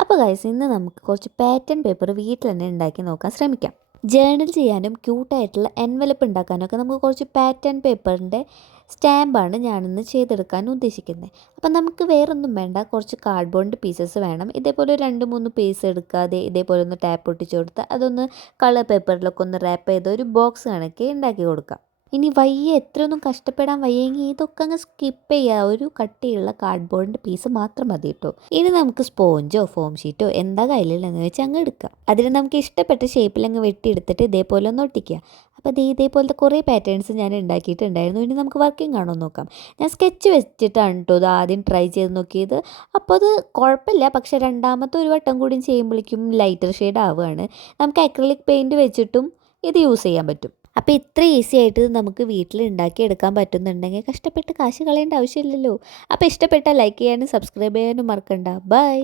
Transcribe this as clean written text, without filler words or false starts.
അപ്പോൾ ഗൈസ്, ഇന്ന് നമുക്ക് കുറച്ച് പാറ്റേൺ പേപ്പർ വീട്ടിൽ തന്നെ ഉണ്ടാക്കി നോക്കാൻ ശ്രമിക്കാം. ജേർണൽ ചെയ്യാനും ക്യൂട്ടായിട്ടുള്ള എൻവലപ്പ് ഉണ്ടാക്കാനൊക്കെ നമുക്ക് കുറച്ച് പാറ്റേൺ പേപ്പറിൻ്റെ സ്റ്റാമ്പാണ് ഞാനിന്ന് ചെയ്തെടുക്കാൻ ഉദ്ദേശിക്കുന്നത്. അപ്പം നമുക്ക് വേറൊന്നും വേണ്ട, കുറച്ച് കാർഡ്ബോർഡ് പീസസ് വേണം. ഇതേപോലെ 2-3 പീസ് എടുക്കാതെ ഇതേപോലെ ഒന്ന് ടാപ്പ് ഒട്ടിച്ച് കൊടുത്താൽ അതൊന്ന് കളർ പേപ്പറിലൊക്കെ ഒന്ന് റാപ്പ് ചെയ്ത് ഒരു ബോക്സ് കണക്കെ ഉണ്ടാക്കി കൊടുക്കാം. ഇനി എത്രയൊന്നും കഷ്ടപ്പെടാൻ വയ്യെങ്കിൽ ഇതൊക്കെ അങ്ങ് സ്കിപ്പ് ചെയ്യുക. ഒരു കട്ടിയുള്ള കാർഡ്ബോർഡിൻ്റെ പീസ് മാത്രം മതി കേട്ടോ. ഇനി നമുക്ക് സ്പോഞ്ചോ ഫോം ഷീറ്റോ എന്താ കയ്യിലുള്ളതെന്ന് വെച്ചാൽ അങ്ങ് എടുക്കാം. അതിന് നമുക്ക് ഇഷ്ടപ്പെട്ട ഷേപ്പിൽ അങ്ങ് വെട്ടിയെടുത്തിട്ട് ഇതേപോലെ ഒന്ന് ഒട്ടിക്കുക. അപ്പോൾ ഇതേപോലത്തെ കുറേ പാറ്റേൺസ് ഞാൻ ഉണ്ടാക്കിയിട്ടുണ്ടായിരുന്നു. ഇനി നമുക്ക് വർക്കിംഗ് ആണോ നോക്കാം. ഞാൻ സ്കെച്ച് വെച്ചിട്ടാണ് കേട്ടോ ഇത് ആദ്യം ട്രൈ ചെയ്ത് നോക്കിയത്. അപ്പോൾ അത് കുഴപ്പമില്ല. പക്ഷേ രണ്ടാമത്തെ ഒരു വട്ടം കൂടി ചെയ്യുമ്പോഴേക്കും ലൈറ്റർ ഷെയ്ഡ് ആവുകയാണ്. നമുക്ക് അക്രിലിക് പെയിൻറ്റ് വെച്ചിട്ടും ഇത് യൂസ് ചെയ്യാൻ പറ്റും. അപ്പോൾ ഇത്ര ഈസി ആയിട്ട് നമുക്ക് വീട്ടിൽ ഉണ്ടാക്കിയെടുക്കാൻ പറ്റുന്നുണ്ടെങ്കിൽ കഷ്ടപ്പെട്ട് കാശ് കളയേണ്ട ആവശ്യമില്ലല്ലോ. അപ്പോൾ ഇഷ്ടപ്പെട്ടാൽ ലൈക്ക് ചെയ്യാനും സബ്സ്ക്രൈബ് ചെയ്യാനും മറക്കണ്ട. ബൈ.